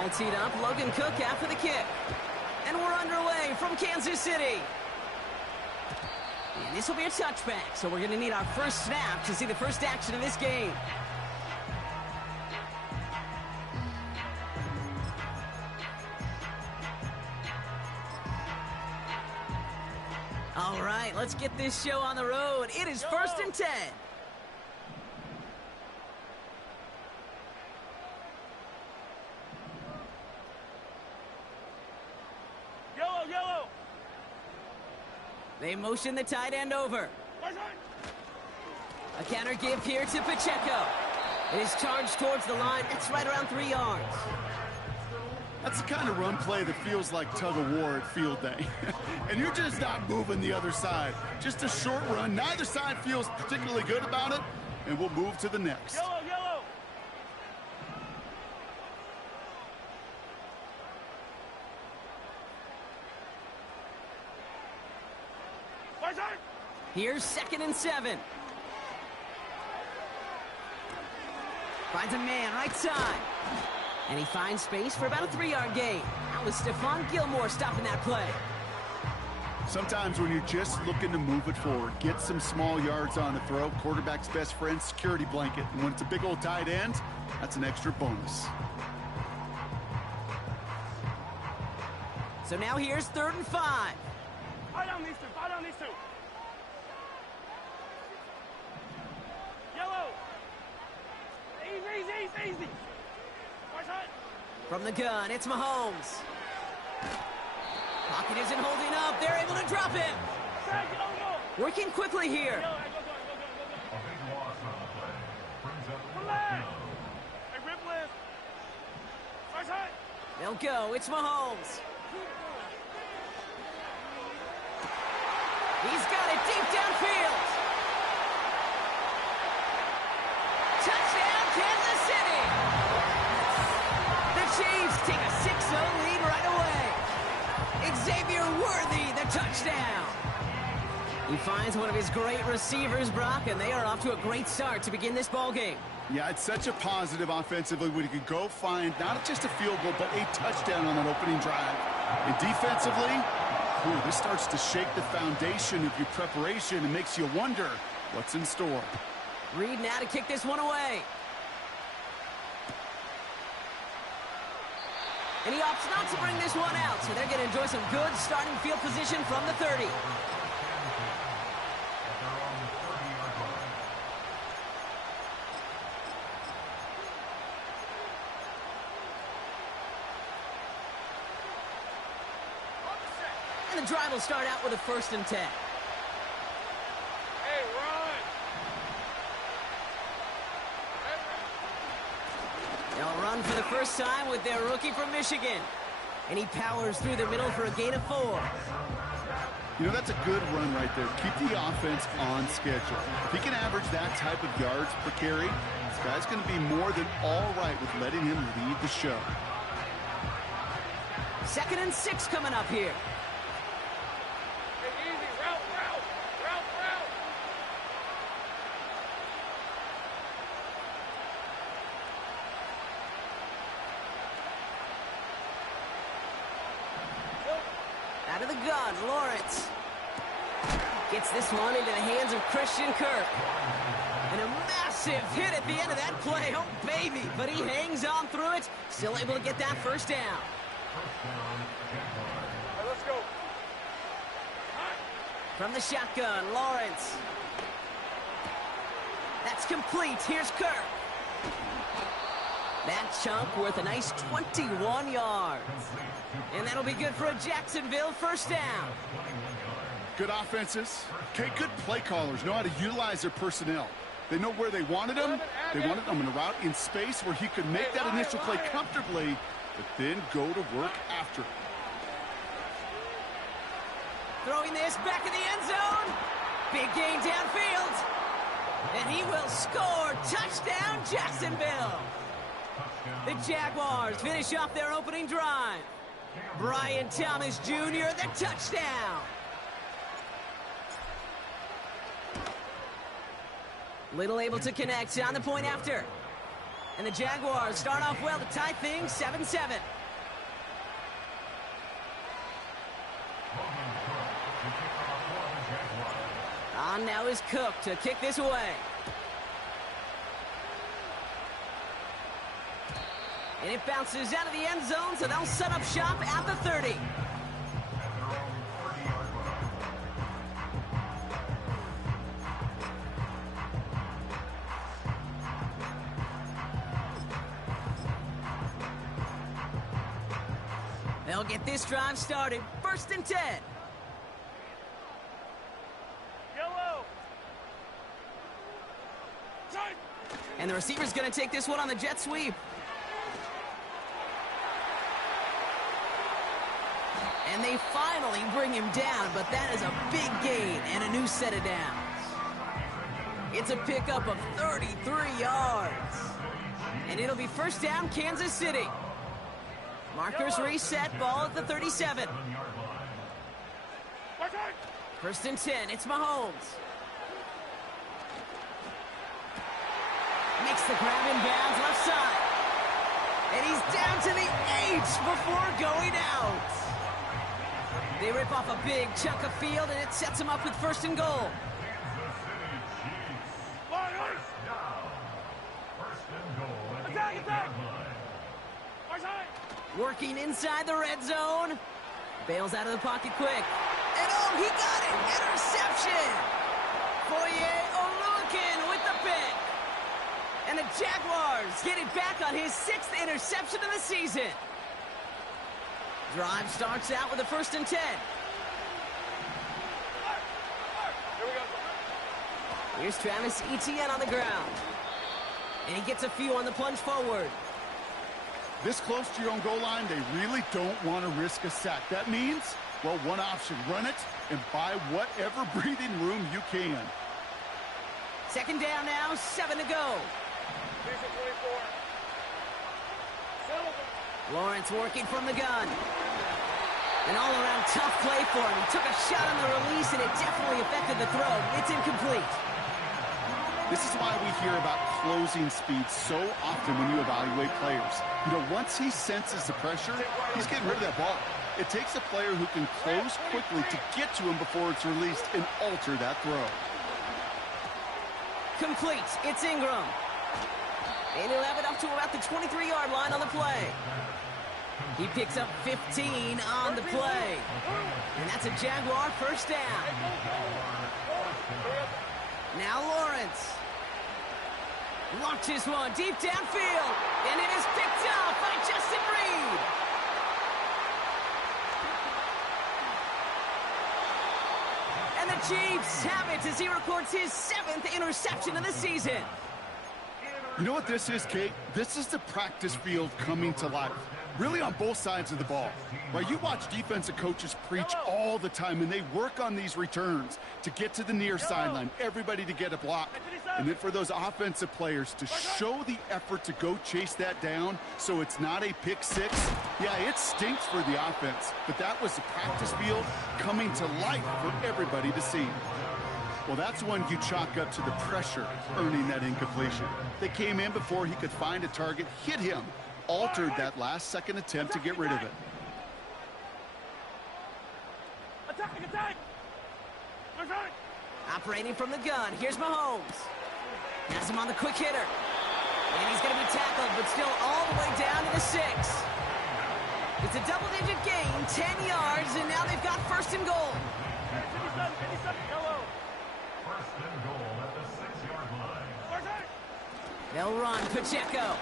All teed up, Logan Cook after the kick. And we're underway from Kansas City. And this will be a touchback, so we're going to need our first snap to see the first action of this game. All right, let's get this show on the road. It is 1st and 10. Yellow. They motion the tight end over. A counter give here to Pacheco. It is charged towards the line. It's right around 3 yards. That's the kind of run play that feels like tug-of-war at field day. And you're just not moving the other side. Just a short run. Neither side feels particularly good about it, and we'll move to the next. Yellow. Here's 2nd and 7. Finds a man right side. And he finds space for about a 3-yard gain. That was Stephon Gilmore stopping that play. Sometimes when you're just looking to move it forward, get some small yards on the throw, quarterback's best friend, security blanket. And when it's a big old tight end, that's an extra bonus. So now here's 3rd and 5. Fight on these two. Yellow. Easy. From the gun, it's Mahomes. Pocket isn't holding up. They're able to drop him. Working quickly here. They'll go. It's Mahomes. He's got it deep downfield. Touchdown, Kansas City. The Chiefs take a 6-0 lead right away. Xavier Worthy, the touchdown. He finds one of his great receivers, Brock, and they are off to a great start to begin this ball game. Yeah, it's such a positive offensively when you can go find not just a field goal, but a touchdown on that opening drive. And defensively, this starts to shake the foundation of your preparation and makes you wonder what's in store. Reed now to kick this one away. And he opts not to bring this one out, so they're going to enjoy some good starting field position from the 30. And the drive will start out with a 1st and 10. Hey, run. They'll run for the first time with their rookie from Michigan. And he powers through the middle for a gain of 4. You know, that's a good run right there. Keep the offense on schedule. If he can average that type of yards per carry, this guy's going to be more than all right with letting him lead the show. 2nd and 6 coming up here. Hey, easy. Route. Out of the gun, Lawrence. Gets this one into the hands of Christian Kirk. And a massive hit at the end of that play. Oh, baby. But he hangs on through it. Still able to get that first down. Hey, let's go. From the shotgun, Lawrence. That's complete. Here's Kirk. That chunk worth a nice 21 yards. And that'll be good for a Jacksonville first down. Good offenses. Okay, good play callers know how to utilize their personnel. They know where they wanted him. They wanted him in a route in space where he could make that initial play comfortably, but then go to work after it. Throwing this back in the end zone. Big gain downfield. And he will score. Touchdown, Jacksonville. The Jaguars finish off their opening drive. Brian Thomas Jr., the touchdown. Little able to connect on the point after. And the Jaguars start off well to tie things 7-7. On now is Cook to kick this away. And it bounces out of the end zone, so they'll set up shop at the 30. They'll get this drive started. 1st and 10. Yellow. Tight. And the receiver's going to take this one on the jet sweep. And they finally bring him down, but that is a big gain and a new set of downs. It's a pickup of 33 yards. And it'll be 1st down, Kansas City. Markers reset, ball at the 37. 1st and 10, it's Mahomes. Makes the grab in bounds, left side. And he's down to the 8 before going out. They rip off a big chunk of field, and it sets him up with 1st and goal. Working inside the red zone. Bails out of the pocket quick. And oh, he got it! Interception! Foye Oluwakin with the pick. And the Jaguars get it back on his 6th interception of the season. Drive starts out with a 1st and 10. Here's Travis Etienne on the ground. And he gets a few on the plunge forward. This close to your own goal line, they really don't want to risk a sack. That means, well, one option, run it and buy whatever breathing room you can. 2nd down now, 7 to go. Lawrence working from the gun. An all-around tough play for him. He took a shot on the release, and it definitely affected the throw. It's incomplete. This is why we hear about closing speed so often when you evaluate players. You know, once he senses the pressure, he's getting rid of that ball. It takes a player who can close quickly to get to him before it's released and alter that throw. Complete. It's Ingram. And he'll have it up to about the 23-yard line on the play. He picks up 15 on the play. And that's a Jaguar 1st down. Now Lawrence. Launches one deep downfield. And it is picked up by Justin Reed. And the Chiefs have it as he records his 7th interception of the season. You know what this is, Kate? This is the practice field coming to life. Really on both sides of the ball. Right, you watch defensive coaches preach all the time, and they work on these returns to get to the near sideline, everybody to get a block. And then for those offensive players to show the effort to go chase that down so it's not a pick six. Yeah, it stinks for the offense, but that was the practice field coming to life for everybody to see. Well, that's one you chalk up to the pressure earning that incompletion. They came in before he could find a target, hit him, altered that last-second attempt to get rid of it. Attack! Operating from the gun, here's Mahomes. Has him on the quick hitter. And he's going to be tackled, but still all the way down to the 6. It's a double-digit gain, 10 yards, and now they've got 1st and goal. 57, yellow. 1st and goal at the 6-yard line. They'll run Pacheco.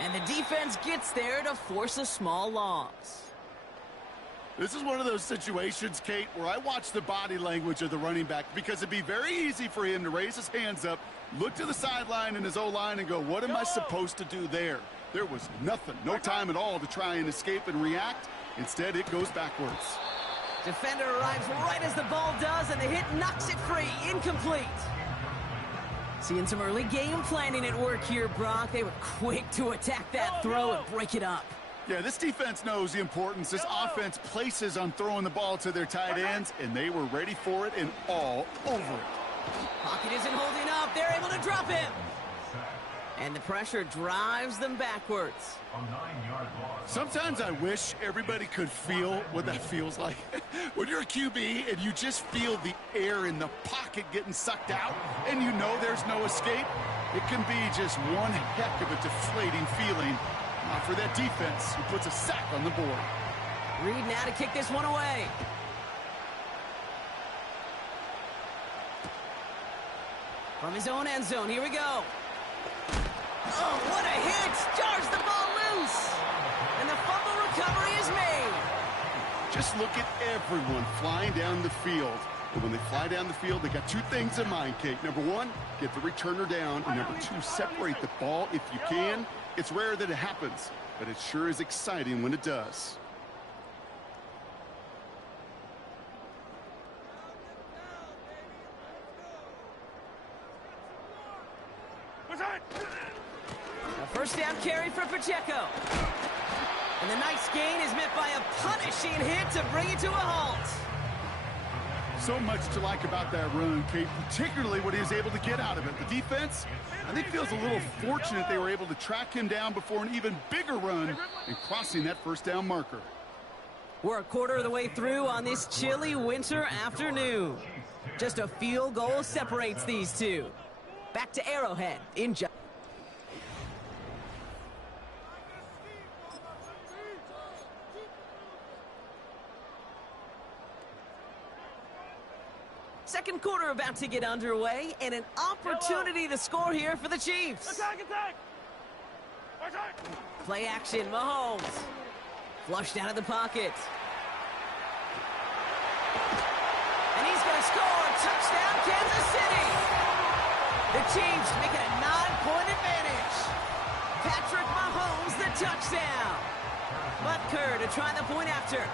And the defense gets there to force a small loss. This is one of those situations, Kate, where I watch the body language of the running back because it'd be very easy for him to raise his hands up, look to the sideline in his O-line and go, what am I supposed to do there? There was nothing, no time at all to try and escape and react. Instead, it goes backwards. Defender arrives right as the ball does, and the hit knocks it free. Incomplete. Seeing some early game planning at work here, Brock. They were quick to attack that throw and break it up. Yeah, this defense knows the importance this offense places on throwing the ball to their tight ends, and they were ready for it and all over it. Pocket isn't holding up. They're able to drop him. And the pressure drives them backwards. A 9-yard loss. Sometimes I wish everybody could feel what that feels like. When you're a QB and you just feel the air in the pocket getting sucked out and you know there's no escape, it can be just one heck of a deflating feeling. Not for that defense who puts a sack on the board. Reed now to kick this one away. From his own end zone, here we go. Oh, what a hit! Jars the ball loose! And the fumble recovery is made. Just look at everyone flying down the field. And when they fly down the field, they got two things in mind, Kate. Number one, get the returner down. And number two, separate the ball if you can. It's rare that it happens, but it sure is exciting when it does. A first down carry for Pacheco. And the nice gain is met by a punishing hit to bring it to a halt. So much to like about that run, Kate, particularly what he was able to get out of it. The defense, I think, feels a little fortunate they were able to track him down before an even bigger run and crossing that first down marker. We're a quarter of the way through on this chilly winter afternoon. Just a field goal separates these two. Back to Arrowhead in second quarter about to get underway, and an opportunity to score here for the Chiefs. Attack, attack! Attack! Play action, Mahomes. Flushed out of the pocket. And he's going to score. Touchdown, Kansas City. The Chiefs make it a 9-point advantage. Patrick Mahomes, the touchdown. Butker to try the point after.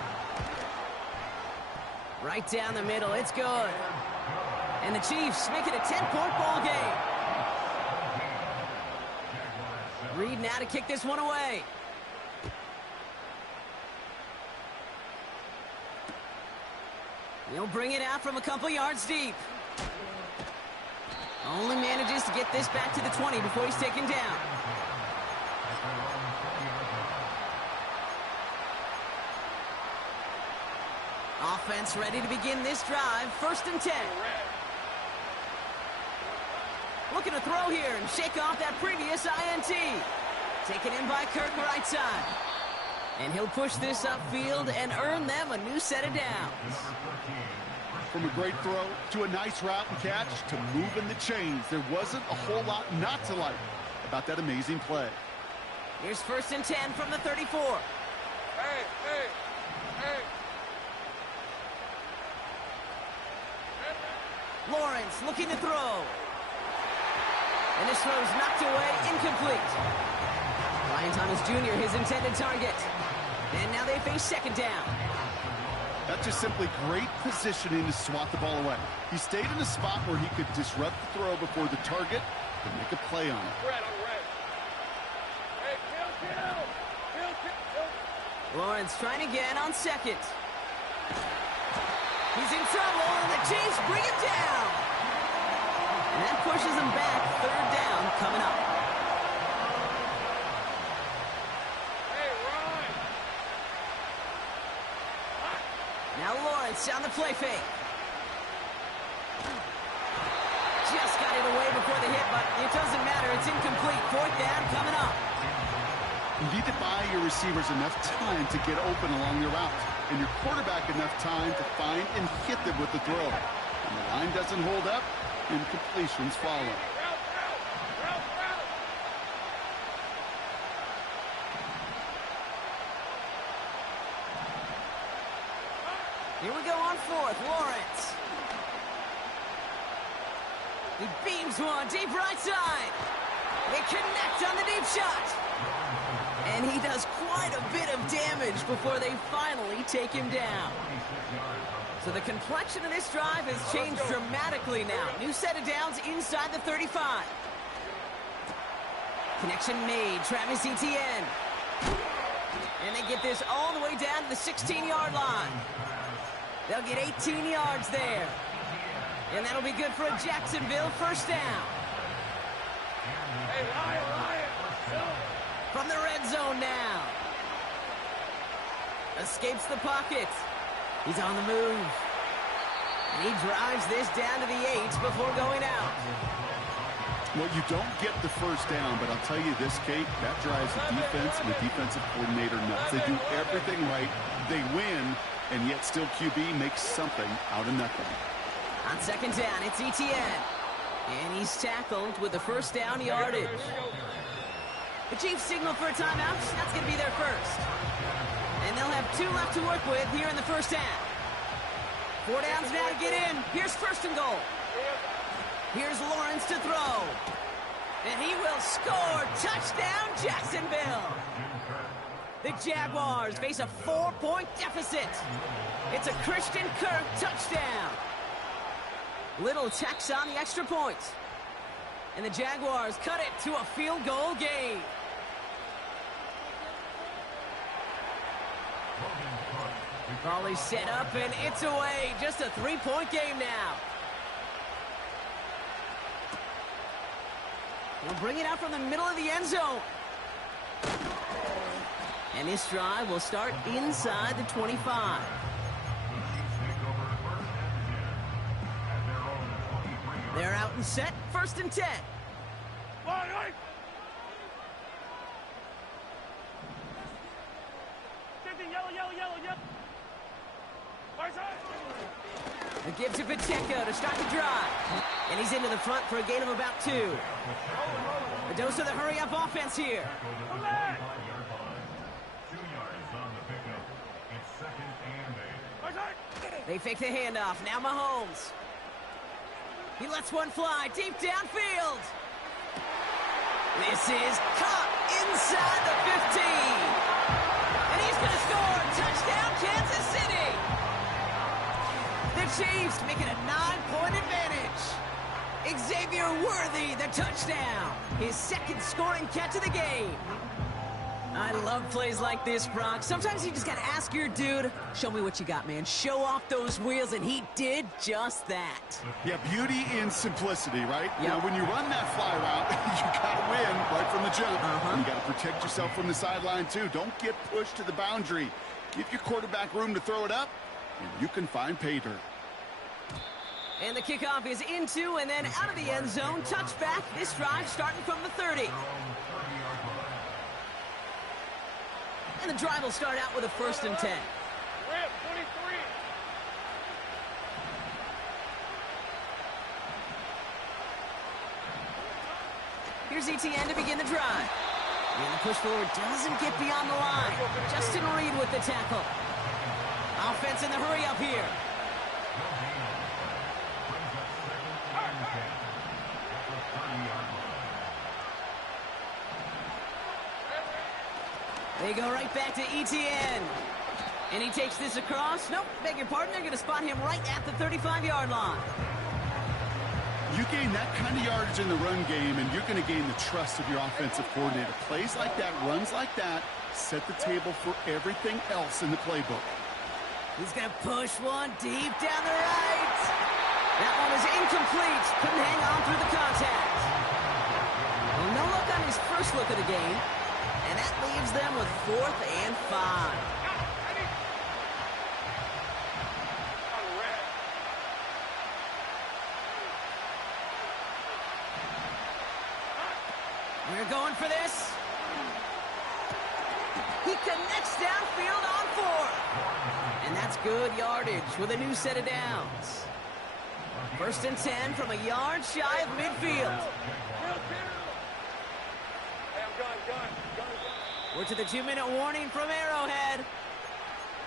Right down the middle, it's good. And the Chiefs make it a 10-point ball game. Reed now to kick this one away. He'll bring it out from a couple yards deep. Only manages to get this back to the 20 before he's taken down. Offense ready to begin this drive. 1st and 10. Looking to throw here and shake off that previous INT. Taken in by Kirk right side. And he'll push this upfield and earn them a new set of downs. From a great throw to a nice route and catch to moving the chains, there wasn't a whole lot not to like about that amazing play. Here's 1st and 10 from the 34. Hey! Lawrence looking to throw. And this throw's knocked away, incomplete. Ryan Thomas Jr., his intended target. And now they face 2nd down. That's just simply great positioning to swat the ball away. He stayed in a spot where he could disrupt the throw before the target and make a play on it. Hey, kill! Lawrence trying again on 2nd. He's in trouble, and the Chiefs bring him down. And that pushes him back. 3rd down coming up. Hey, Ryan! Now Lawrence on the play fake. Just got it away before the hit, but it doesn't matter. It's incomplete. 4th down coming up. You need to buy your receivers enough time to get open along your route, and your quarterback enough time to find and hit them with the throw. When the line doesn't hold up, incompletions follow. Route! Here we go on 4th. Lawrence. He beams one deep right side. They connect on the deep shot. And he does quite a bit of damage before they finally take him down. So the complexion of this drive has changed dramatically now. New set of downs inside the 35. Connection made. Travis Etienne. And they get this all the way down to the 16-yard line. They'll get 18 yards there. And that'll be good for a Jacksonville 1st down. Hey, Ryan. From the red zone now. Escapes the pocket. He's on the move. And he drives this down to the 8 before going out. Well, you don't get the first down, but I'll tell you this, Kate, that drives the defense and the defensive coordinator nuts. They do everything right. They win, and yet still QB makes something out of nothing. On second down, it's Etienne. And he's tackled with the first down yardage. The Chiefs signal for a timeout. That's going to be their first. And they'll have 2 left to work with here in the first half. 4 downs now to get in. Here's first and goal. Here's Lawrence to throw. And he will score. Touchdown, Jacksonville. The Jaguars face a 4-point deficit. It's a Christian Kirk touchdown. Little checks on the extra point. And the Jaguars cut it to a field goal game. Volley set up, and it's away. Just a 3-point game now. We'll bring it out from the middle of the end zone. And this drive will start inside the 25. They're out and set. First and 10. A give to Pacheco to start the drive. And he's into the front for a gain of about 2. A dose of the hurry-up offense here. 2 yards on the pickup. It's second and 8. They fake the handoff. Now Mahomes. He lets one fly deep downfield. This is caught inside the 15. And he's going to score. Touchdown, Kansas City. The Chiefs make it a 9-point advantage. Xavier Worthy, the touchdown. His second scoring catch of the game. I love plays like this, Brock. Sometimes you just got to ask your dude, show me what you got, man. Show off those wheels, and he did just that. Yeah, beauty in simplicity, right? Yep. Now, when you run that fly route, you got to win right from the jump. And you got to protect yourself from the sideline, too. Don't get pushed to the boundary. Give your quarterback room to throw it up, and you can find pay dirt. And the kickoff is into and then out of the end zone. Touchback. This drive starting from the 30. And the drive will start out with a first and 10. Rip, 23. Here's Etienne to begin the drive. And the push forward doesn't get beyond the line. Justin Reed with the tackle. Offense in the hurry up here. They go right back to Etienne. And he takes this across. Nope, beg your pardon. They're going to spot him right at the 35-yard line. You gain that kind of yardage in the run game, and you're going to gain the trust of your offensive coordinator. Plays like that, runs like that, set the table for everything else in the playbook. He's going to push one deep down the right. That one is incomplete. Couldn't hang on through the contact. Well, no luck on his first look of the game. And that leaves them with 4th and 5. We're going for this. He connects downfield on 4. And that's good yardage with a new set of downs. First and 10 from a yard shy of midfield. We're to the 2-minute warning from Arrowhead.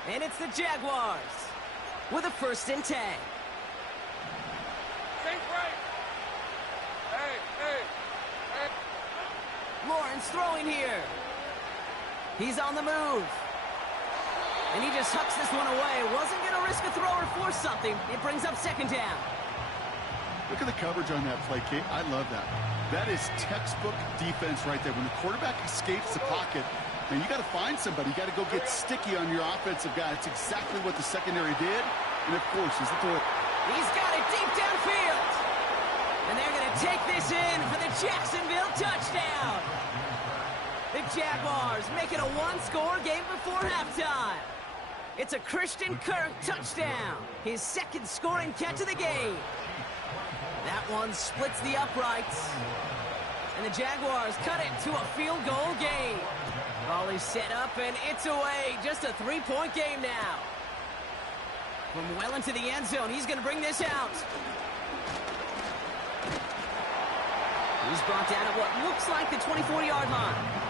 And it's the Jaguars with a first and 10. Think right. Hey. Lawrence throwing here. He's on the move. And he just hucks this one away. Wasn't going to risk a throw or force something. It brings up second down. Look at the coverage on that play, Kate. I love that. That is textbook defense right there. When the quarterback escapes the pocket, and you got to find somebody. You got to go get sticky on your offensive guy. It's exactly what the secondary did. And, of course, he's the throw. He's got it deep downfield. And they're going to take this in for the Jacksonville touchdown. The Jaguars make it a one-score game before halftime. It's a Christian Kirk touchdown, his second scoring catch of the game. That one splits the uprights. And the Jaguars cut it to a field goal game. Ball is set up, and it's away. Just a three-point game now. From well into the end zone, he's going to bring this out. He's brought down at what looks like the 24-yard line.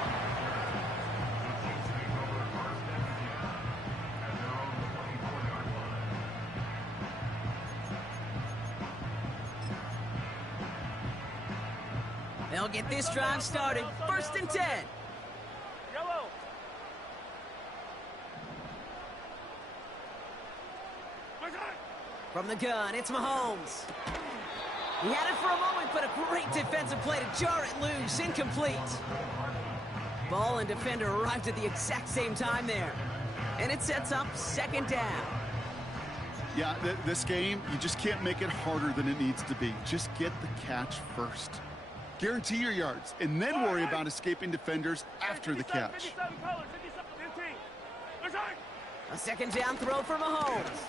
They'll get this drive started. 1st and 10. Yellow. From the gun, it's Mahomes. He had it for a moment, but a great defensive play to jar it loose. Incomplete. Ball and defender arrived at the exact same time there. And it sets up 2nd down. Yeah, this game, you just can't make it harder than it needs to be. Just get the catch first. Guarantee your yards, and then worry about escaping defenders after the catch. A 2nd down throw for Mahomes.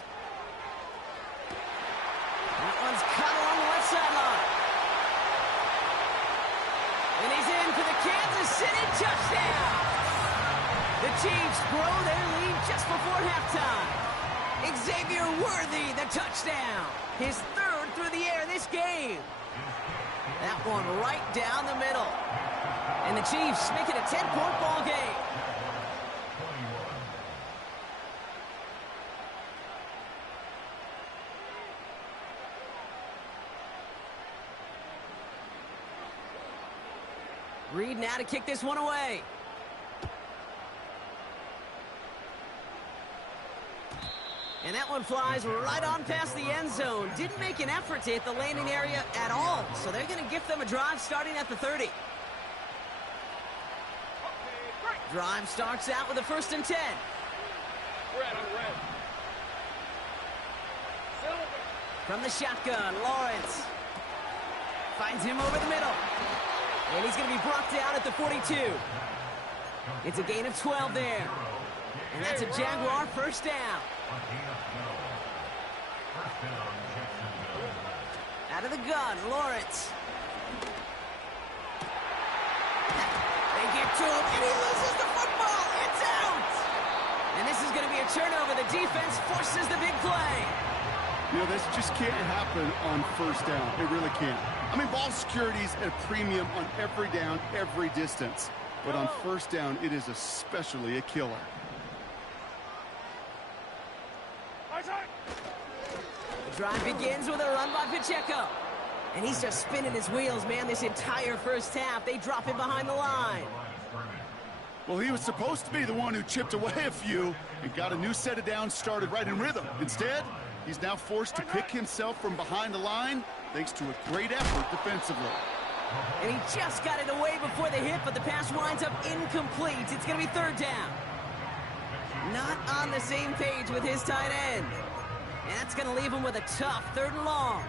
That one's cut along the left sideline. And he's in for the Kansas City touchdown. The Chiefs grow their lead just before halftime. Xavier Worthy, the touchdown. His 3rd through the air this game. That one right down the middle. And the Chiefs make it a 10-point ball game. Reed now to kick this one away. And that one flies right on past the end zone. Didn't make an effort to hit the landing area at all. So they're going to gift them a drive starting at the 30. Drive starts out with a 1st and 10. Red on red. Silver. From the shotgun, Lawrence finds him over the middle. And he's going to be brought down at the 42. It's a gain of 12 there. And that's a Jaguar 1st down. Out of the gun, Lawrence. They get to him, and he loses the football. It's out! And this is going to be a turnover. The defense forces the big play. You know, this just can't happen on 1st down. It really can't. I mean, ball security's at a premium on every down, every distance. But on 1st down, it is especially a killer. The drive begins with a run by Pacheco. And he's just spinning his wheels, man, this entire 1st half. They drop him behind the line. Well, he was supposed to be the one who chipped away a few and got a new set of downs started right in rhythm. Instead, he's now forced to pick himself from behind the line thanks to a great effort defensively. And he just got it away before the hit, but the pass winds up incomplete. It's going to be 3rd down. Not on the same page with his tight end. And that's going to leave him with a tough 3rd and long.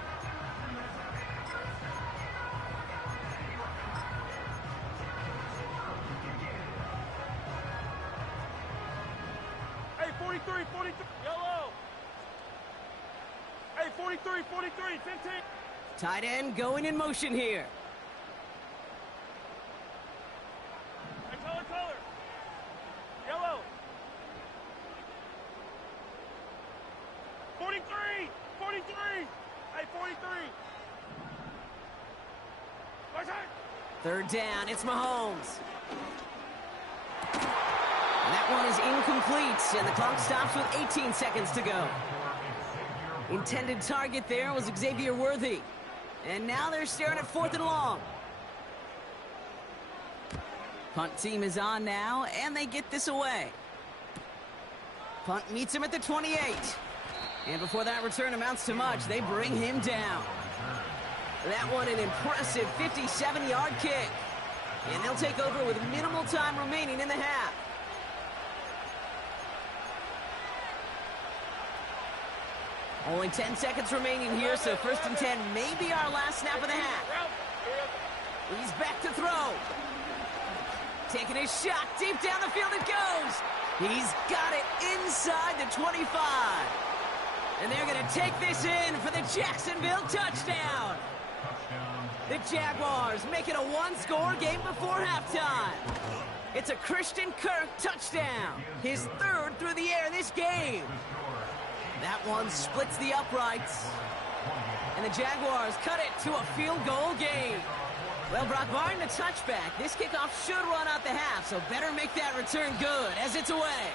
Hey, 43, 43. Yellow. Hey, 43, 43, 15. Tight end going in motion here. Hey, color. Yellow. 43, 43. Hey, 43. 3rd down, it's Mahomes. And that one is incomplete, and the clock stops with 18 seconds to go. Intended target there was Xavier Worthy. And now they're staring at 4th and long. Punt team is on now, and they get this away. Punt meets him at the 28. And before that return amounts to much, they bring him down. That one an impressive 57-yard kick. And they'll take over with minimal time remaining in the half. Only 10 seconds remaining here, so 1st and 10 may be our last snap of the half. He's back to throw. Taking his shot. Deep down the field it goes. He's got it inside the 25. And they're going to take this in for the Jacksonville touchdown. The Jaguars make it a one-score game before halftime. It's a Christian Kirk touchdown. His 3rd through the air this game. That one splits the uprights. And the Jaguars cut it to a field goal game. Well, Brock, barring the touchback, this kickoff should run out the half, so better make that return good as it's away.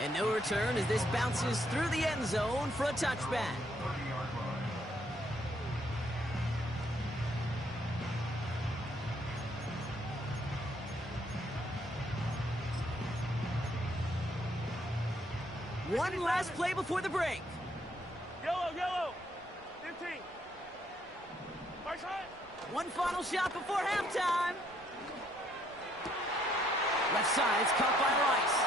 And no return as this bounces through the end zone for a touchback. One last play before the break. Yellow. 15. Right side. One final shot before halftime. Left side, it's caught by Rice.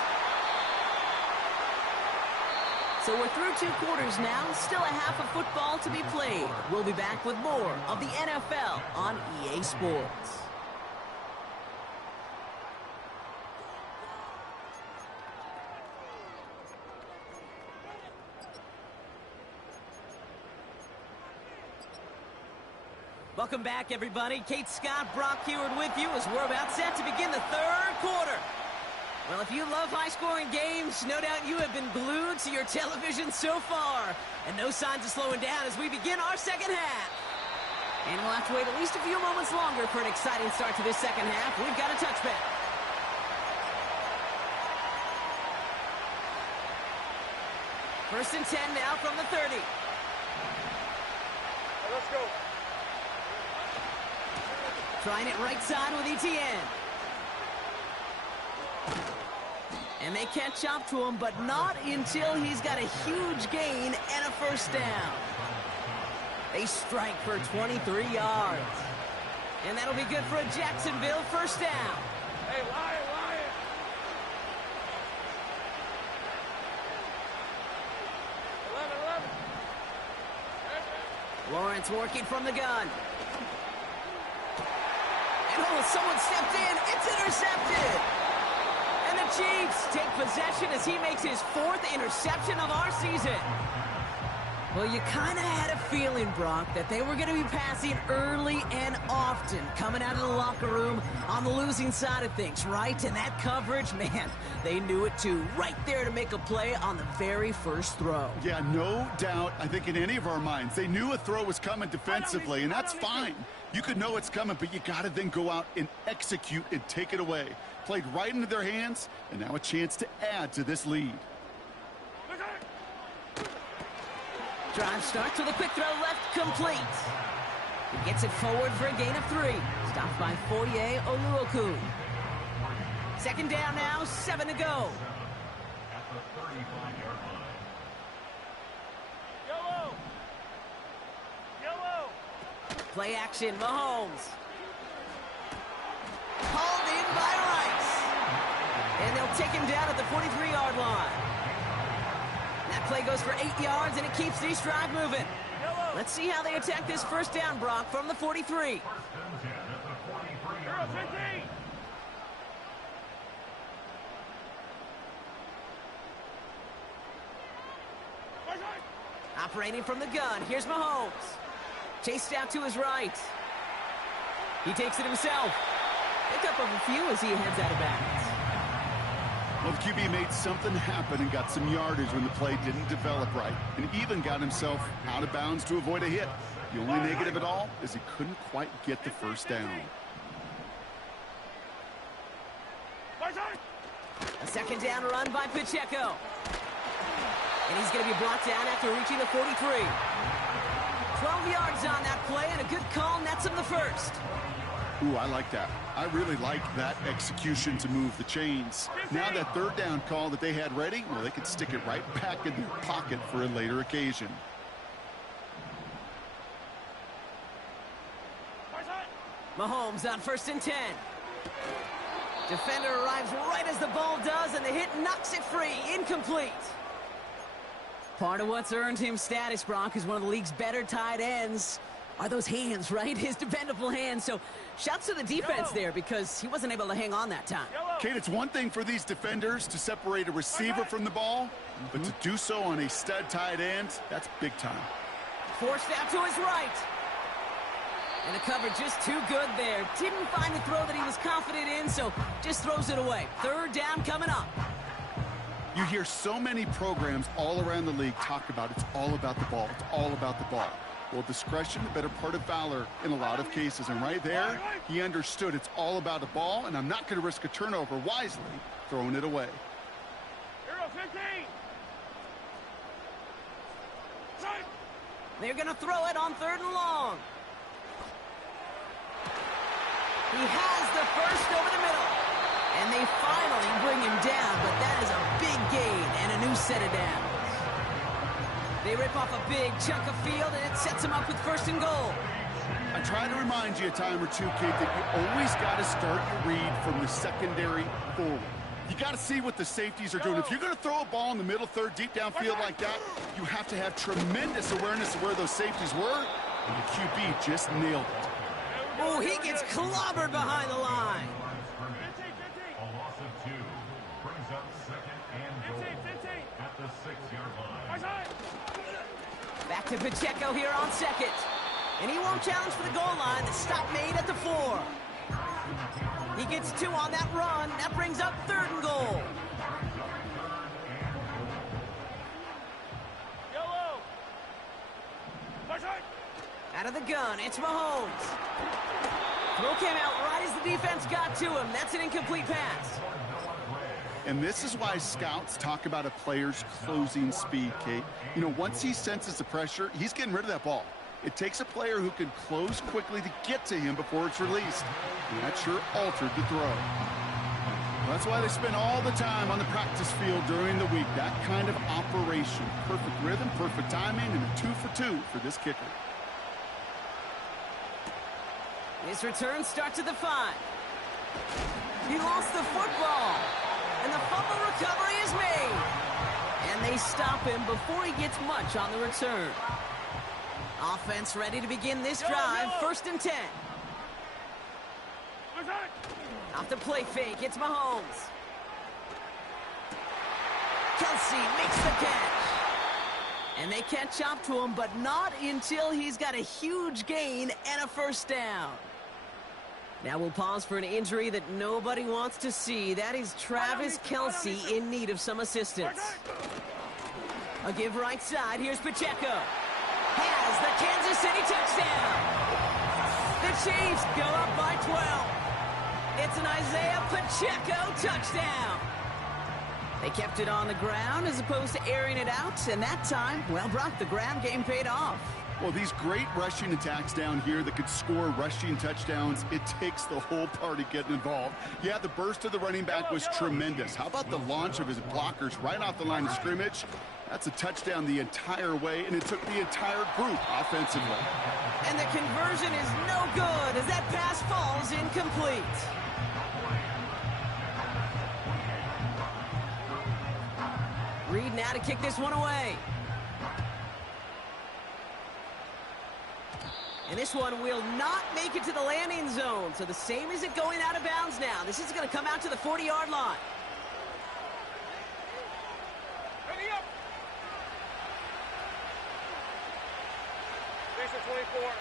So we're through 2 quarters now. Still a half of football to be played. We'll be back with more of the NFL on EA Sports. Welcome back, everybody. Kate Scott, Brock Heward with you as we're about set to begin the 3rd quarter. Well, if you love high-scoring games, no doubt you have been glued to your television so far. And no signs of slowing down as we begin our 2nd half. And we'll have to wait at least a few moments longer for an exciting start to this 2nd half. We've got a touchback. First and 10 now from the 30. Let's go. Trying it right side with Etienne. And they catch up to him, but not until he's got a huge gain and a 1st down. They strike for 23 yards. And that'll be good for a Jacksonville 1st down. Hey, Lion. Lawrence working from the gun. And oh, someone stepped in. It's intercepted. And the Chiefs take possession as he makes his 4th interception of our season. Well, you kind of had a feeling, Brock, that they were going to be passing early and often, coming out of the locker room on the losing side of things, right? And that coverage, man, they knew it too. Right there to make a play on the very first throw. Yeah, no doubt. I think in any of our minds, they knew a throw was coming defensively, and that's fine. You could know it's coming, but you got to then go out and execute and take it away. Played right into their hands, and now a chance to add to this lead. Drive starts with a quick throw left, complete. He gets it forward for a gain of 3. Stopped by Foye Oluokun. 2nd down now, 7 to go. At the 35-yard line. Yellow. Play action, Mahomes. Hauled in by Rice. And they'll take him down at the 43-yard line. That play goes for 8 yards, and it keeps this drive moving. Let's see how they attack this 1st down, Brock, from the 43. 15. Operating from the gun, here's Mahomes. Chased out to his right. He takes it himself. Pick up of a few as he heads out of bounds. Well, the QB made something happen and got some yardage when the play didn't develop right, and even got himself out of bounds to avoid a hit. The only negative at all is he couldn't quite get the 1st down. A 2nd down run by Pacheco. And he's going to be brought down after reaching the 43. 12 yards on that play, and a good call nets him the 1st. Ooh, I like that. I really like that execution to move the chains. Now that 3rd down call that they had ready, well, they could stick it right back in their pocket for a later occasion. Mahomes on 1st and 10. Defender arrives right as the ball does, and the hit knocks it free. Incomplete. Part of what's earned him status, Brock, is one of the league's better tight ends. Are those hands, right? His dependable hands. So shouts to the defense there because he wasn't able to hang on that time. Kate, it's one thing for these defenders to separate a receiver from the ball, but to do so on a stud tight end, that's big time. Forced out to his right. And the cover just too good there. Didn't find the throw that he was confident in, so just throws it away. Third down coming up. You hear so many programs all around the league talk about it's all about the ball. It's all about the ball. Well, discretion, the better part of valor in a lot of cases. And right there, he understood it's all about the ball, and I'm not going to risk a turnover wisely, throwing it away. Hero 15. Strike. They're going to throw it on 3rd and long. He has the first over the middle. And they finally bring him down, but that is a big gain and a new set of downs. They rip off a big chunk of field, and it sets him up with 1st and goal. I try to remind you a time or two, Kate, that you always got to start your read from the secondary forward. You got to see what the safeties are doing. If you're going to throw a ball in the middle third, deep downfield like that, you have to have tremendous awareness of where those safeties were, and the QB just nailed it. Oh, he gets clobbered behind the line. A loss of 2 brings up 2nd and goal at the 6-yard line. Back to Pacheco here on 2nd. And he won't challenge for the goal line. The stop made at the 4. He gets 2 on that run. That brings up 3rd and goal. Yellow. Out of the gun, it's Mahomes. Throw came out right as the defense got to him. That's an incomplete pass. And this is why scouts talk about a player's closing speed, Kate. You know, once he senses the pressure, he's getting rid of that ball. It takes a player who can close quickly to get to him before it's released. And that sure altered the throw. That's why they spend all the time on the practice field during the week. That kind of operation. Perfect rhythm, perfect timing, and a 2 for 2 for this kicker. His return starts at the 5. He lost the football. And the fumble recovery is made. And they stop him before he gets much on the return. Offense ready to begin this drive. 1st and 10. Off the play fake, it's Mahomes. Kelsey makes the catch. And they catch up to him, but not until he's got a huge gain and a 1st down. Now we'll pause for an injury that nobody wants to see. That is Travis Kelsey in need of some assistance. A give right side. Here's Pacheco. Has the Kansas City touchdown. The Chiefs go up by 12. It's an Isaiah Pacheco touchdown. They kept it on the ground as opposed to airing it out. And that time, well, Brock, the ground game paid off. Well, these great rushing attacks down here that could score rushing touchdowns, it takes the whole party getting involved. Yeah, the burst of the running back was tremendous. How about the launch of his blockers right off the line of scrimmage? That's a touchdown the entire way, and it took the entire group offensively. And the conversion is no good as that pass falls incomplete. Reed now to kick this one away. And this one will not make it to the landing zone. So the same as it going out of bounds now. This is going to come out to the 40-yard line. Ready up. Station 24.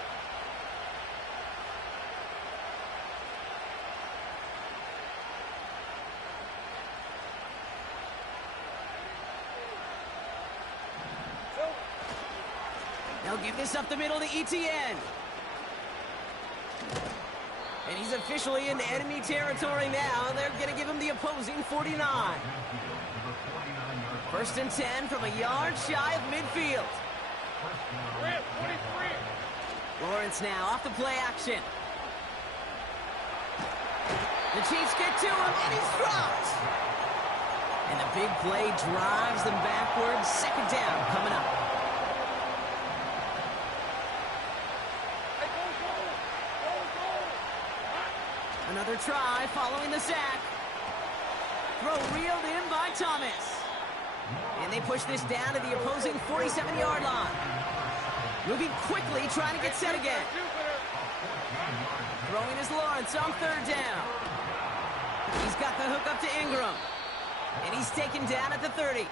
They'll give this up the middle to ETN. And he's officially in enemy territory now. They're going to give him the opposing 49. 1st and 10 from a yard shy of midfield. 43. Lawrence now off the play action. The Chiefs get to him, and he's dropped. And the big play drives them backwards. 2nd down coming up. Another try following the sack. Throw reeled in by Thomas. And they push this down to the opposing 47-yard line. Moving quickly, trying to get set again. Throwing is Lawrence on third down. He's got the hook up to Ingram. And he's taken down at the 30.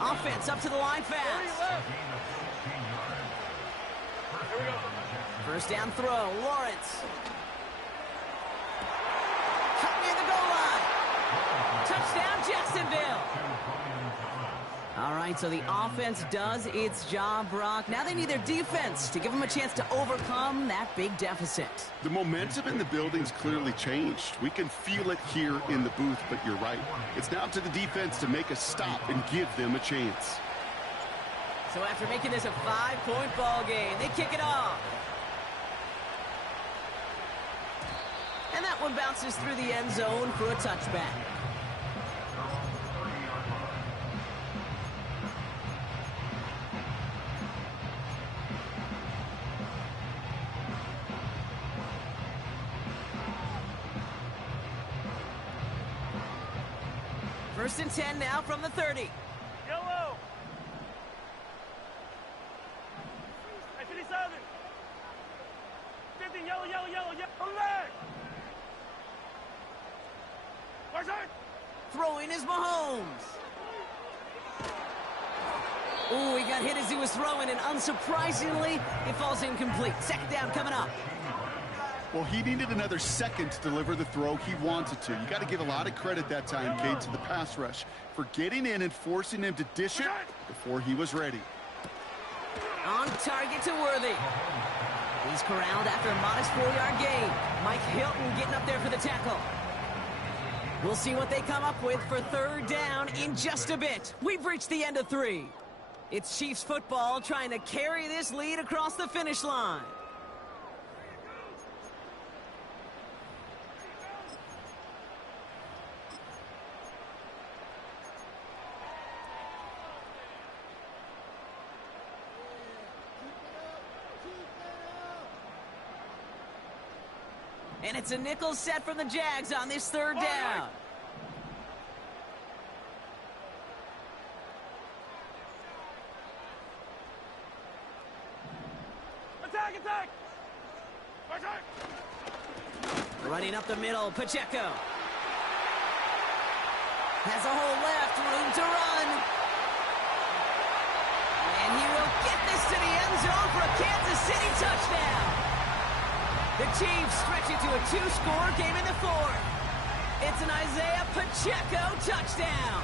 Offense up to the line fast. First down throw, Lawrence. Cut near the goal line. Touchdown, Jacksonville. All right, so the offense does its job, Brock. Now they need their defense to give them a chance to overcome that big deficit. The momentum in the building's clearly changed. We can feel it here in the booth, but you're right. It's now up to the defense to make a stop and give them a chance. So after making this a 5-point ball game, they kick it off. And that one bounces through the end zone for a touchback. First and 10 now from the 30. Yellow. 57. 50, yellow, leg. Where's it? Throwing is Mahomes. Ooh, he got hit as he was throwing, and unsurprisingly, it falls incomplete. Second down coming up. Well, he needed another second to deliver the throw he wanted to. You got to give a lot of credit that time, Kate, to the pass rush for getting in and forcing him to dish it before he was ready. On target to Worthy. He's corralled after a modest 4-yard gain. Mike Hilton getting up there for the tackle. We'll see what they come up with for third down in just a bit. We've reached the end of 3. It's Chiefs football trying to carry this lead across the finish line. And it's a nickel set from the Jags on this third down. Attack! Running up the middle, Pacheco. Has a hole left, room to run. And he will get this to the end zone for a Kansas City touchdown. The Chiefs stretch it to a 2-score game in the 4th. It's an Isaiah Pacheco touchdown.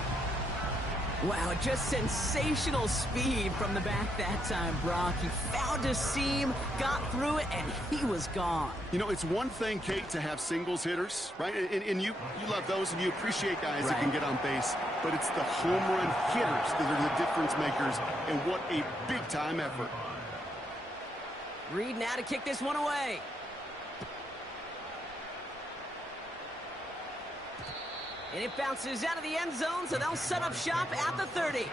Wow, just sensational speed from the back that time, Brock. He found a seam, got through it, and he was gone. You know, it's one thing, Kate, to have singles hitters, right? And you love those, and you appreciate guys that can get on base. But it's the home run hitters that are the difference makers, and what a big-time effort. Reed now to kick this one away. And it bounces out of the end zone, so they'll set up shop at the 30.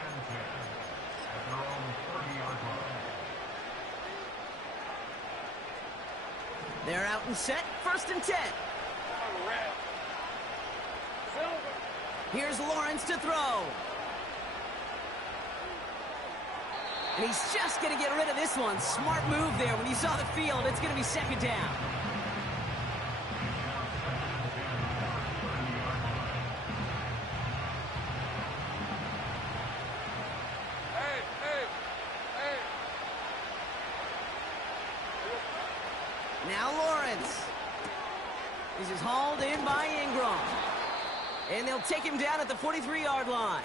They're out and set, first and 10. Here's Lawrence to throw. And he's just going to get rid of this one. Smart move there. When you saw the field, it's going to be second down. Now Lawrence. This is hauled in by Ingram. And they'll take him down at the 43-yard line.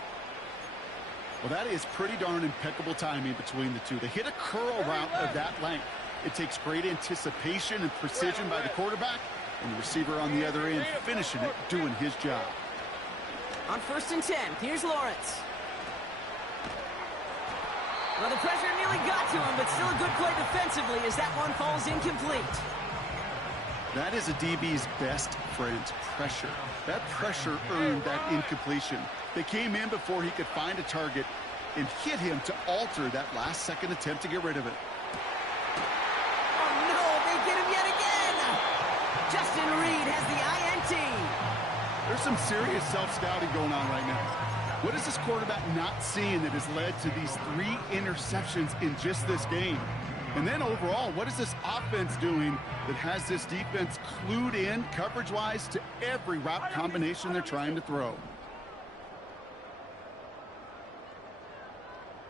Well, that is pretty darn impeccable timing between the two. They hit a curl route of that length. It takes great anticipation and precision by the quarterback, and the receiver on the other end finishing it, doing his job. On first and 10, here's Lawrence. Well, the pressure nearly got to him, but still a good play defensively as that one falls incomplete. That is a DB's best friend, pressure. That pressure earned that incompletion. They came in before he could find a target and hit him to alter that last-second attempt to get rid of it. Oh, no, they get him yet again. Justin Reed has the INT. There's some serious self-scouting going on right now. What is this quarterback not seeing that has led to these 3 interceptions in just this game? And then overall, what is this offense doing that has this defense clued in coverage-wise to every route combination they're trying to throw?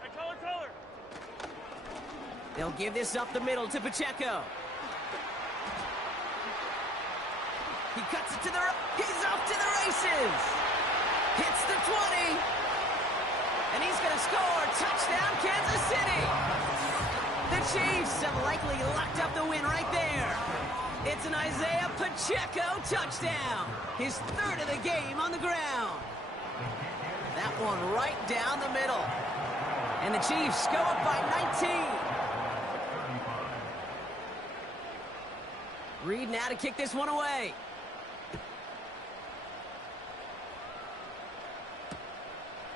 Hey, color. They'll give this up the middle to Pacheco. He cuts it to the... He's off to the races! Hits the 20! And he's going to score! Touchdown, Kansas City! The Chiefs have likely locked up the win right there. It's an Isaiah Pacheco touchdown. His 3rd of the game on the ground. That one right down the middle. And the Chiefs go up by 19. Reed now to kick this one away.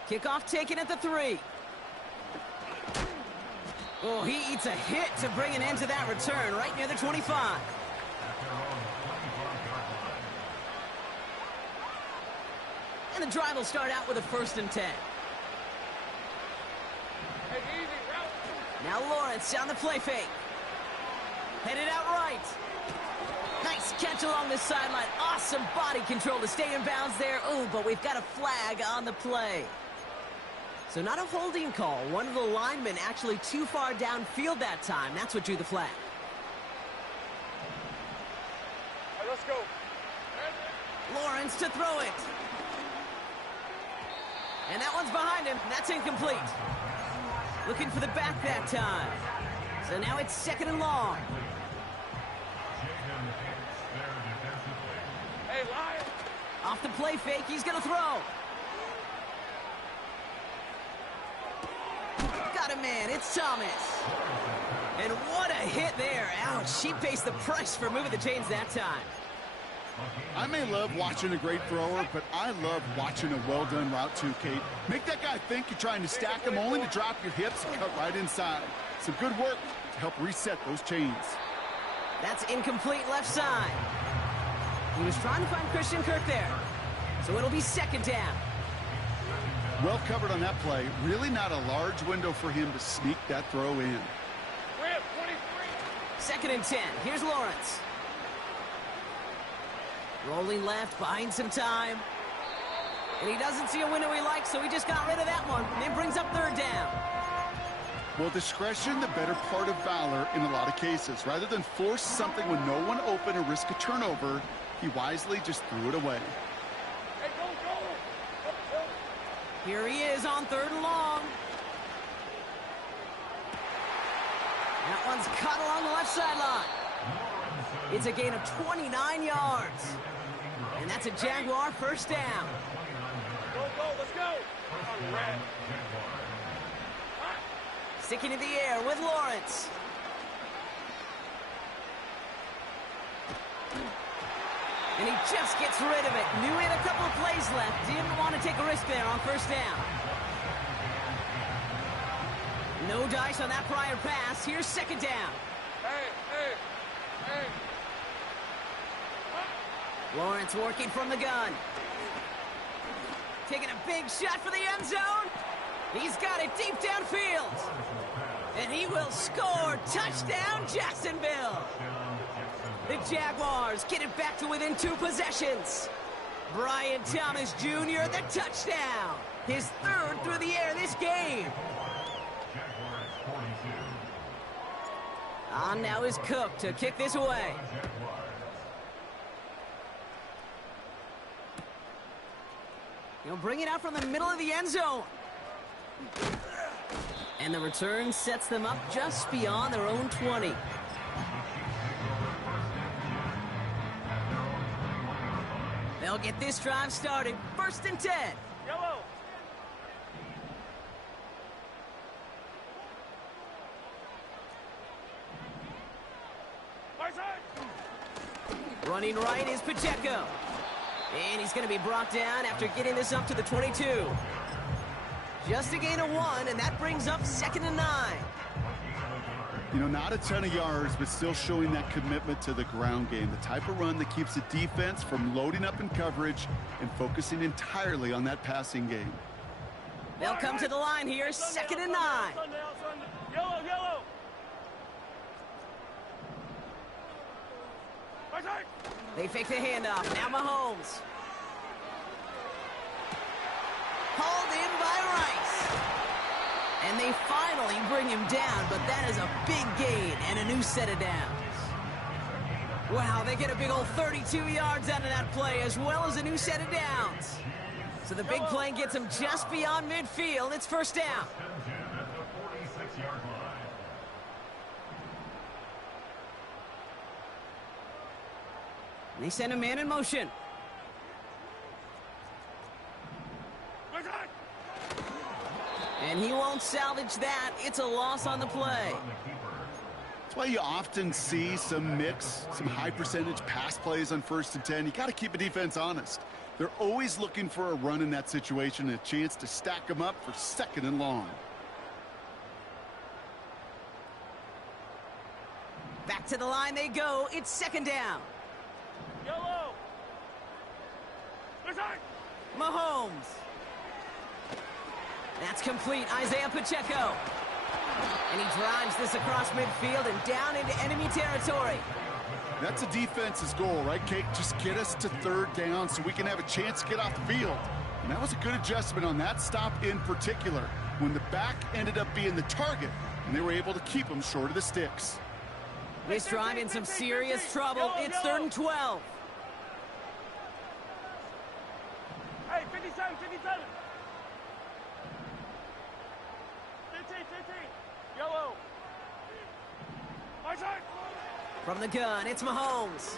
Kickoff taken at the 3. Oh, he eats a hit to bring an end to that return right near the 25. And the drive will start out with a 1st and 10. Hey, easy, route. Now Lawrence on the play fake. Headed out right. Nice catch along the sideline. Awesome body control to stay in bounds there. Ooh, but we've got a flag on the play. So not a holding call. One of the linemen actually too far downfield that time. That's what drew the flag. All right, let's go. Lawrence to throw it. And that one's behind him. That's incomplete. Looking for the back that time. So now it's 2nd and long. Hey, Lion. Off the play fake, he's going to throw. Got a man, it's Thomas. And what a hit there. Ouch, she pays the price for moving the chains that time. I may love watching a great thrower, but I love watching a well-done route too, Kate. Make that guy think you're trying to stack him only to drop your hips and cut right inside. Some good work to help reset those chains. That's incomplete left side. He was trying to find Christian Kirk there. So it'll be 2nd down. Well covered on that play. Really not a large window for him to sneak that throw in. Rip, 23. 2nd and 10. Here's Lawrence. Rolling left, buying some time. And he doesn't see a window he likes, so he just got rid of that one. And it brings up 3rd down. Well, discretion, the better part of valor in a lot of cases. Rather than force something when no one open or risk a turnover, he wisely just threw it away. Hey, go. Here he is on 3rd and long. That one's cut along the left sideline. It's a gain of 29 yards. And that's a Jaguar 1st down. Go, let's go. Red. Sticking in the air with Lawrence. And he just gets rid of it. Knew he had a couple of plays left. Didn't want to take a risk there on 1st down. No dice on that prior pass. Here's 2nd down. Hey. Lawrence working from the gun. Taking a big shot for the end zone. He's got it deep downfield. And he will score. Touchdown, Jacksonville. The Jaguars get it back to within 2 possessions. Brian Thomas Jr., the touchdown. His 3rd through the air this game. On now is Cook to kick this away. He'll bring it out from the middle of the end zone. And the return sets them up just beyond their own 20. They'll get this drive started. 1st and 10. Yellow. Right side. Running right is Pacheco. And he's going to be brought down after getting this up to the 22. Just a gain of 1, and that brings up 2nd and 9. You know, not a ton of yards, but still showing that commitment to the ground game. The type of run that keeps the defense from loading up in coverage and focusing entirely on that passing game. They'll come to the line here, 2nd and 9. Yellow, yellow. Right side. They fake the handoff. Now Mahomes. Hauled in by Rice. And they finally bring him down, but that is a big gain and a new set of downs. Wow, they get a big old 32 yards out of that play, as well as a new set of downs. So the big play gets them just beyond midfield. It's 1st down. They send a man in motion. And he won't salvage that. It's a loss on the play. That's why you often see some mix, some high percentage pass plays on 1st and 10. You got to keep a defense honest. They're always looking for a run in that situation and a chance to stack them up for 2nd and long. Back to the line they go. It's 2nd down. Yellow. Mahomes. That's complete. Isaiah Pacheco. And he drives this across midfield and down into enemy territory. That's a defense's goal, right, Kate? Just get us to 3rd down so we can have a chance to get off the field. And that was a good adjustment on that stop in particular, when the back ended up being the target, and they were able to keep him short of the sticks. This drive in some serious trouble. It's 3rd and 12. Hey, 57, 57. 15, 15. Yellow. Right side. From the gun, it's Mahomes.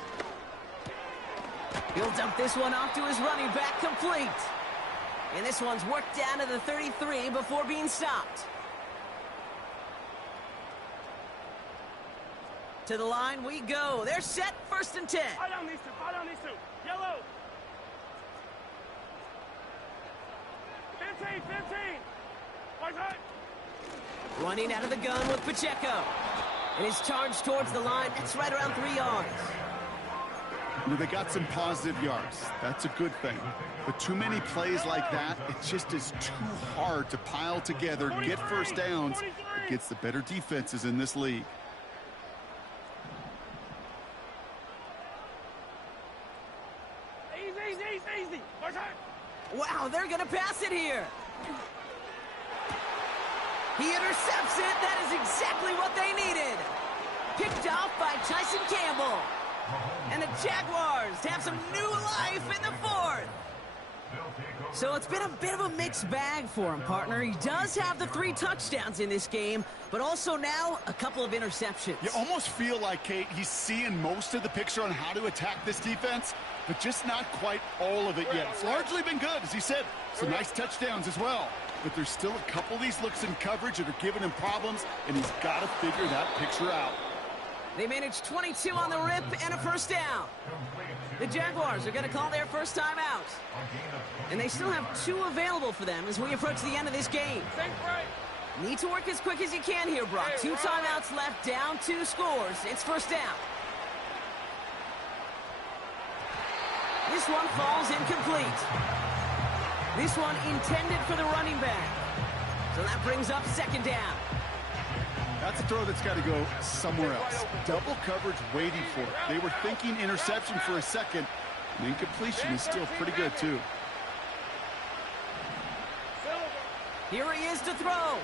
He'll dump this one off to his running back, complete. And this one's worked down to the 33 before being stopped. To the line we go. They're set, 1st and 10. Fight on these two, fight on these two. Yellow. 15, 15. Right side. Running out of the gun with Pacheco. And his charge towards the line, that's right around 3 yards. You know, they got some positive yards. That's a good thing. But too many plays like that, it just is too hard to pile together, get 1st downs against the better defenses in this league. Easy, easy, easy, easy. Right side. Wow, they're going to pass it here. He intercepts it. That is exactly what they needed. Picked off by Tyson Campbell. And the Jaguars have some new life in the 4th. So it's been a bit of a mixed bag for him, partner. He does have the 3 touchdowns in this game, but also now a couple of interceptions. You almost feel like, Kate, he's seeing most of the picture on how to attack this defense, but just not quite all of it yet. It's largely been good, as he said. Some nice touchdowns as well. But there's still a couple of these looks in coverage that are giving him problems, and he's got to figure that picture out. They managed 22 on the rip and a 1st down. The Jaguars are going to call their first time out. And they still have 2 available for them as we approach the end of this game. Need to work as quick as you can here, Brock. 2 timeouts left, down 2 scores. It's 1st down. This one falls incomplete. This one intended for the running back. So that brings up 2nd down. That's a throw that's got to go somewhere else. Double coverage waiting for it. They were thinking interception for a second. And incompletion is still pretty good, too. Here he is to throw.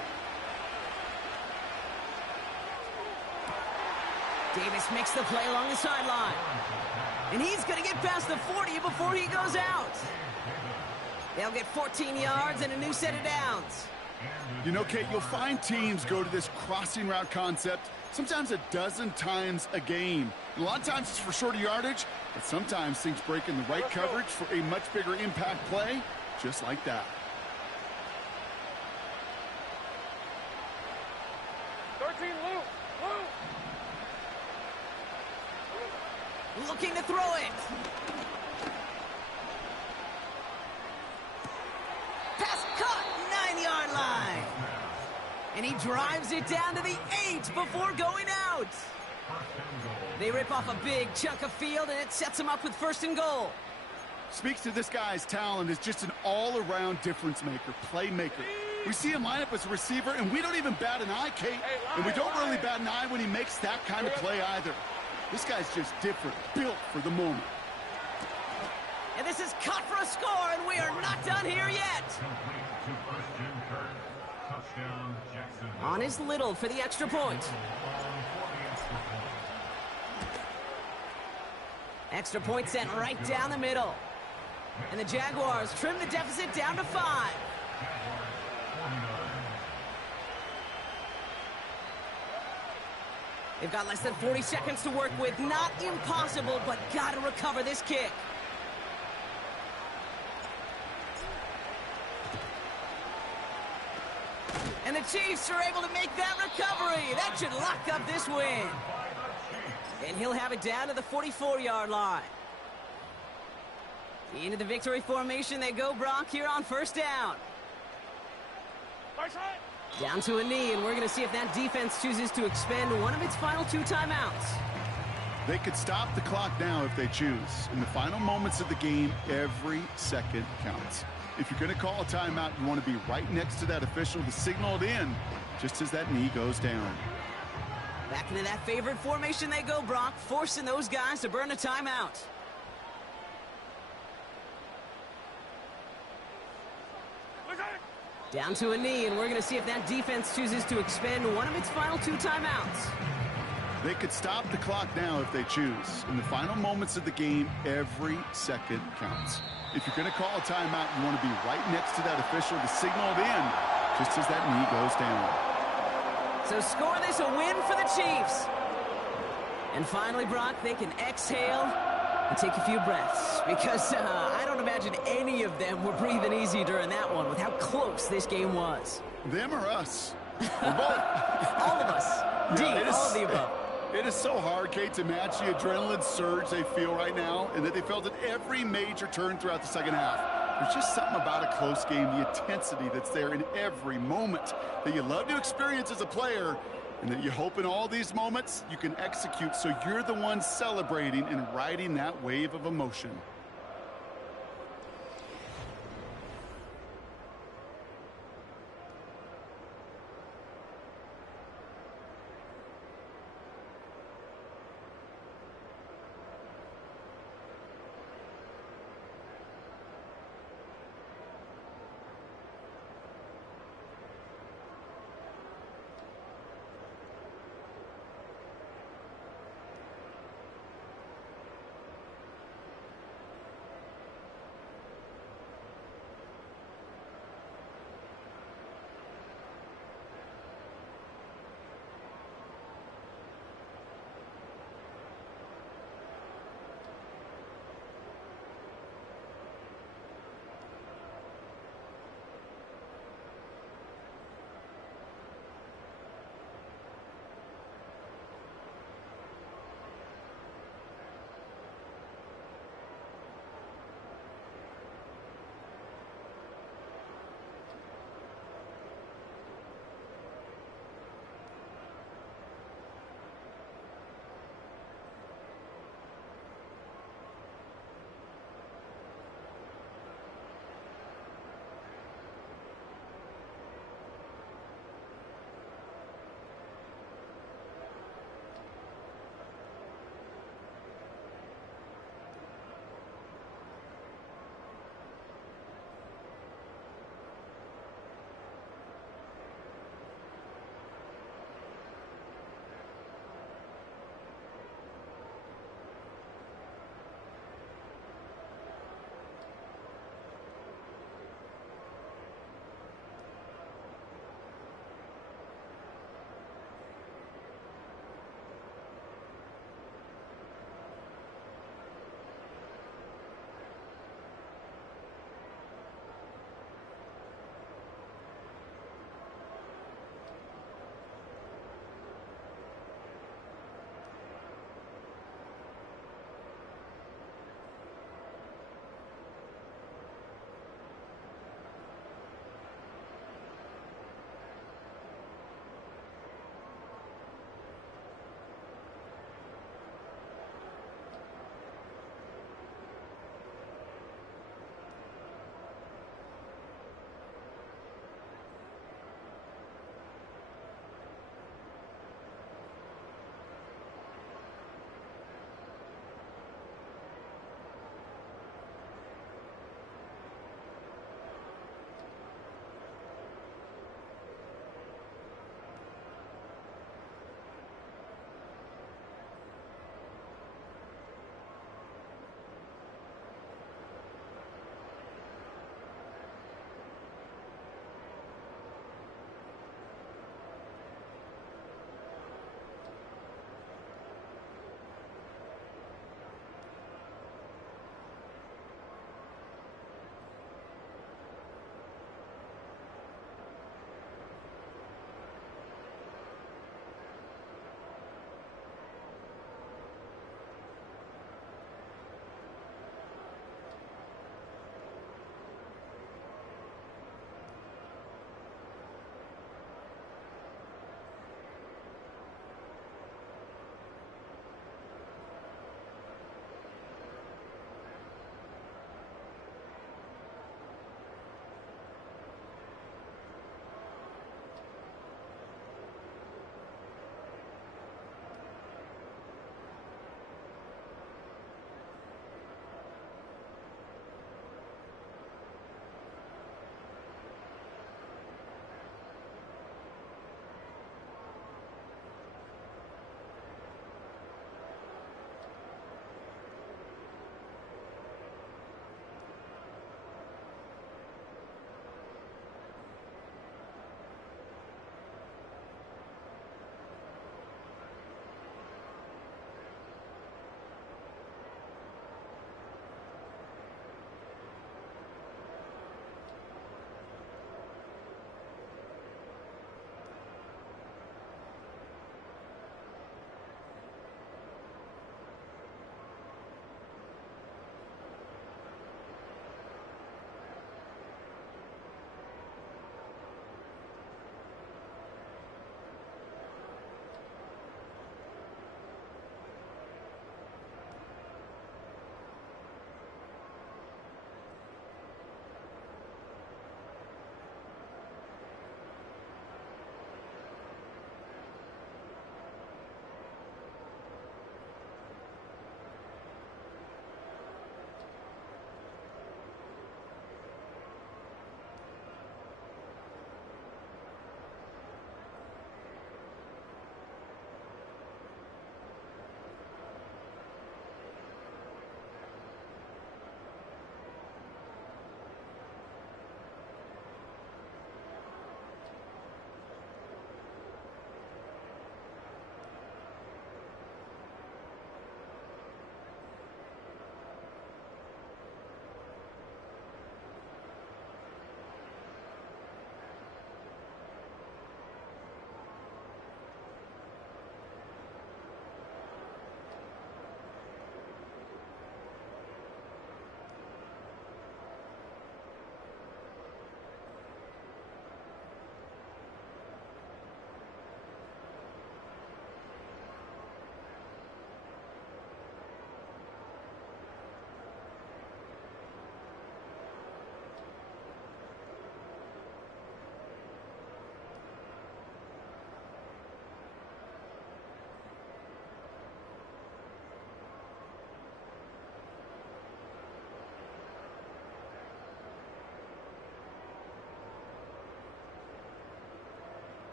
Davis makes the play along the sideline. And he's going to get past the 40 before he goes out. They'll get 14 yards and a new set of downs. You know, Kate, you'll find teams go to this crossing route concept sometimes a dozen times a game. A lot of times it's for shorter yardage, but sometimes things break in the right coverage for a much bigger impact play, just like that. 13, Luke. Looking to throw it. Pass caught, 9-yard line. And he drives it down to the 8 before going out. They rip off a big chunk of field, and it sets him up with 1st and goal. Speaks to this guy's talent as just an all-around difference maker, playmaker. We see him line up as a receiver, and we don't even bat an eye, Kate. And we don't really bat an eye when he makes that kind of play either. This guy's just different, built for the moment. And this is cut for a score, and we are not done here yet. On is Little for the extra point. Extra point sent right down the middle. And the Jaguars trim the deficit down to 5. They've got less than 40 seconds to work with. Not impossible, but got to recover this kick. And the Chiefs are able to make that recovery. That should lock up this win. And he'll have it down to the 44-yard line. Into the victory formation they go, Brock, here on first down. Down to a knee, and we're going to see if that defense chooses to expend one of its final 2 timeouts. They could stop the clock now if they choose. In the final moments of the game, every second counts. If you're going to call a timeout, you want to be right next to that official to signal it in, just as that knee goes down. Back into that favorite formation they go, Brock, forcing those guys to burn a timeout. Down to a knee, and we're going to see if that defense chooses to expend one of its final 2 timeouts. They could stop the clock now if they choose. In the final moments of the game, every second counts. If you're going to call a timeout, you want to be right next to that official to signal it in, just as that knee goes down. So score this a win for the Chiefs. And finally, Brock, they can exhale and take a few breaths, because I don't imagine any of them were breathing easy during that one with how close this game was. Them or us? We're both. All of us. Indeed, all of the above. It is so hard, Kate, to match the adrenaline surge they feel right now, and that they felt at every major turn throughout the second half. There's just something about a close game, the intensity that's there in every moment that you love to experience as a player, and that you hope in all these moments you can execute so you're the one celebrating and riding that wave of emotion.